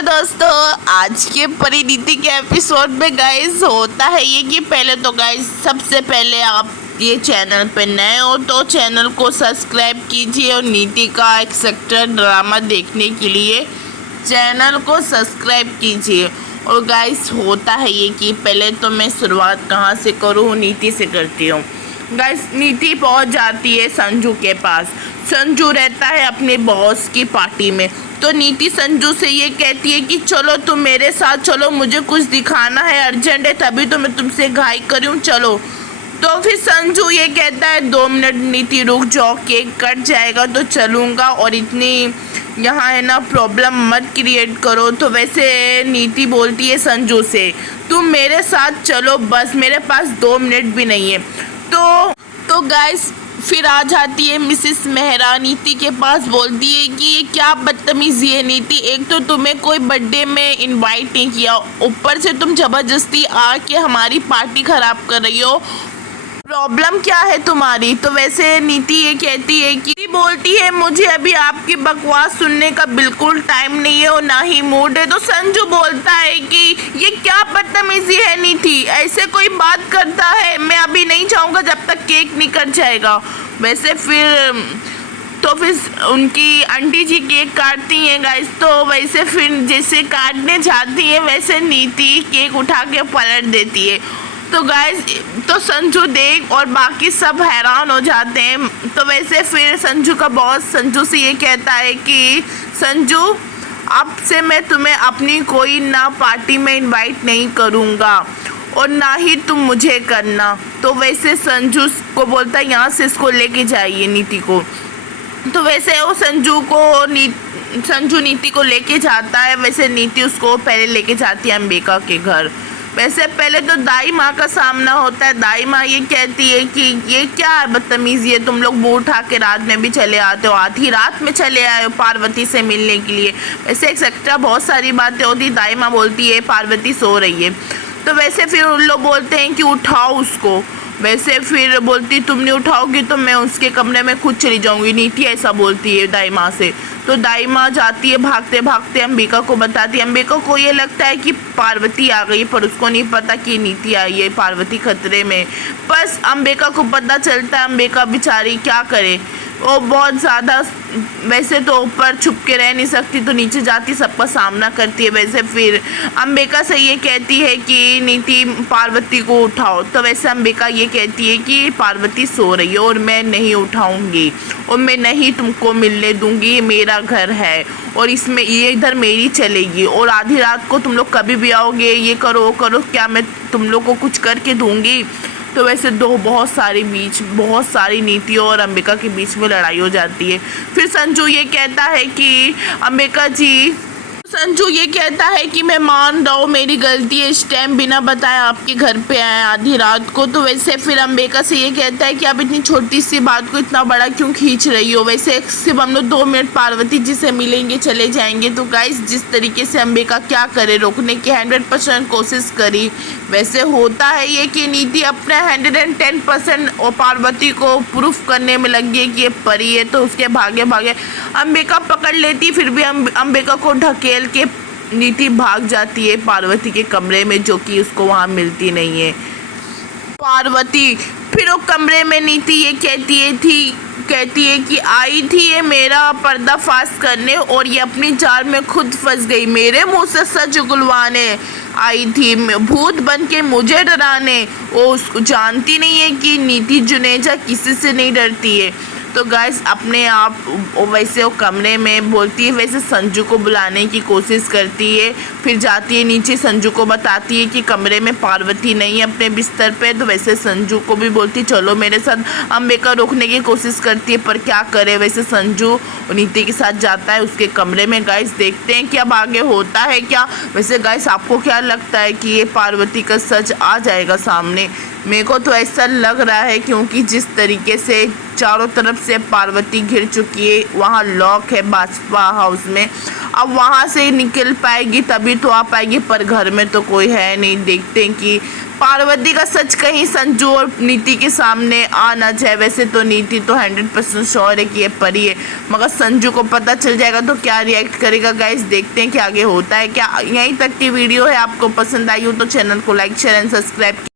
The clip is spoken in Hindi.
नमस्ते दोस्तों। आज के परिणीति के एपिसोड में गाइस होता है ये कि पहले तो गाइस सबसे पहले आप ये चैनल पे नए हो तो चैनल को सब्सक्राइब कीजिए और नीति का एक्सेट्रा ड्रामा देखने के लिए चैनल को सब्सक्राइब कीजिए। और गाइस होता है ये कि पहले तो मैं शुरुआत कहाँ से करूँ, नीति से करती हूँ। गाइस नीति पहुँच जाती है संजू के पास। संजू रहता है अपने बॉस की पार्टी में, तो नीति संजू से ये कहती है कि चलो तुम मेरे साथ चलो, मुझे कुछ दिखाना है, अर्जेंट है, तभी तो मैं तुमसे घाई करूँ, चलो। तो फिर संजू ये कहता है 2 मिनट नीति रुक जाओ, केक कट जाएगा तो चलूँगा, और इतनी यहाँ है ना प्रॉब्लम मत क्रिएट करो। तो वैसे नीति बोलती है संजू से तुम मेरे साथ चलो, बस मेरे पास 2 मिनट भी नहीं है। तो गाइस फिर आ जाती है मिसेस मेहरा नीति के पास, बोलती है कि ये क्या बदतमीजी है नीति, एक तो तुम्हें कोई बर्थडे में इनवाइट नहीं किया, ऊपर से तुम ज़बरदस्ती आके हमारी पार्टी ख़राब कर रही हो, प्रॉब्लम क्या है तुम्हारी। तो वैसे नीति ये कहती है कि बोलती है मुझे अभी आपकी बकवास सुनने का बिल्कुल टाइम नहीं है और ना ही मूड है। तो संजू बोलता है कि ये क्या बदतमीजी है नीति, ऐसे कोई बात करता है, मैं अभी नहीं चाहूँगा जब तक केक नहीं कट जाएगा। वैसे फिर उनकी आंटी जी केक काटती हैं गाइस, तो वैसे फिर जैसे काटने जाती है वैसे नीति केक उठा के पलट देती है। तो गाइस तो संजू देख और बाकी सब हैरान हो जाते हैं। तो वैसे फिर संजू का बॉस संजू से ये कहता है कि संजू अब से मैं तुम्हें अपनी कोई ना पार्टी में इनवाइट नहीं करूँगा और ना ही तुम मुझे करना। तो वैसे संजू को बोलता है यहाँ से इसको लेके जाइए नीति को। तो वैसे वो संजू नीति को लेके जाता है। वैसे नीति उसको पहले लेके जाती है अंबिका के घर। वैसे पहले तो दाई माँ का सामना होता है। दाई माँ ये कहती है कि ये क्या बदतमीजी है, तुम लोग मुँह उठा के रात में भी चले आते हो, आधी रात में चले आए हो पार्वती से मिलने के लिए। वैसे एक्सेट्रा बहुत सारी बातें होती। दाई माँ बोलती है पार्वती सो रही है। तो वैसे फिर उन लोग बोलते हैं कि उठाओ उसको। वैसे फिर बोलती तुम नहीं उठाओगी तो मैं उसके कमरे में खुद चली जाऊंगी, नीति ऐसा बोलती है दाई माँ से। तो दाई माँ जाती है भागते भागते अंबिका को बताती है। अंबिका को ये लगता है कि पार्वती आ गई, पर उसको नहीं पता कि नीति आई है, पार्वती खतरे में। बस अंबिका को पता चलता है, अंबिका बेचारी क्या करे, वो बहुत ज़्यादा वैसे तो ऊपर छुप के रह नहीं सकती, तो नीचे जाती सबका सामना करती है। वैसे फिर अंबिका से ये कहती है कि नीति पार्वती को उठाओ। तो वैसे अंबिका ये कहती है कि पार्वती सो रही है और मैं नहीं उठाऊंगी और मैं नहीं तुमको मिलने दूंगी, ये मेरा घर है और इसमें ये इधर मेरी चलेगी, और आधी रात को तुम लोग कभी भी आओगे, ये करो वो करो, क्या मैं तुम लोग को कुछ करके दूंगी। तो वैसे बहुत सारी नीतियों और अंबिका के बीच में लड़ाई हो जाती है। फिर संजू ये कहता है कि अंबिका जी, संजू ये कहता है कि मैं मान रहा हूँ मेरी गलती है, इस टाइम बिना बताए आपके घर पे आए आधी रात को। तो वैसे फिर अंबिका से ये कहता है कि आप इतनी छोटी सी बात को इतना बड़ा क्यों खींच रही हो, वैसे सिर्फ हम लोग 2 मिनट पार्वती जी से मिलेंगे चले जाएंगे। तो गाइस जिस तरीके से अंबिका क्या करे, रोकने की 100% कोशिश करी। वैसे होता है ये कि नीति अपने 110% और पार्वती को प्रूफ करने में लगी है कि ये परी है, तो उसके भागे भागे अंबिका पकड़ लेती। फिर भी अंबिका को ढकेल के नीति भाग जाती है पार्वती के कमरे में, जो कि उसको वहाँ मिलती नहीं है पार्वती। फिर वो कमरे में नीति ये कहती है कि आई थी ये मेरा पर्दाफाश करने और ये अपनी जाल में खुद फंस गई, मेरे मुंह से सच उगलवाने आई थी, भूत बन के मुझे डराने। वो उसको जानती नहीं है कि नीति जुनेजा किसी से नहीं डरती है। तो गाइस अपने आप वैसे वो कमरे में बोलती है, वैसे संजू को बुलाने की कोशिश करती है। फिर जाती है नीचे, संजू को बताती है कि कमरे में पार्वती नहीं है अपने बिस्तर पे। तो वैसे संजू को भी बोलती चलो मेरे साथ। अंबिका रोकने की कोशिश करती है पर क्या करे, वैसे संजू नीति के साथ जाता है उसके कमरे में। गाइस देखते हैं कि अब आगे होता है क्या। वैसे गाइस आपको क्या लगता है कि ये पार्वती का सच आ जाएगा सामने? मेरे को तो ऐसा लग रहा है, क्योंकि जिस तरीके से चारों तरफ से पार्वती घिर चुकी है, वहाँ लॉक है बाजपा हाउस में, अब वहाँ से निकल पाएगी तभी तो आ पाएगी, पर घर में तो कोई है नहीं। देखते हैं कि पार्वती का सच कहीं संजू और नीति के सामने आ ना जाए। वैसे तो नीति तो 100% श्योर है कि ये परी है, मगर संजू को पता चल जाएगा तो क्या रिएक्ट करेगा गाइस, देखते हैं कि आगे होता है क्या। यहीं तक की वीडियो है, आपको पसंद आई हो तो चैनल को लाइक शेयर एंड सब्सक्राइब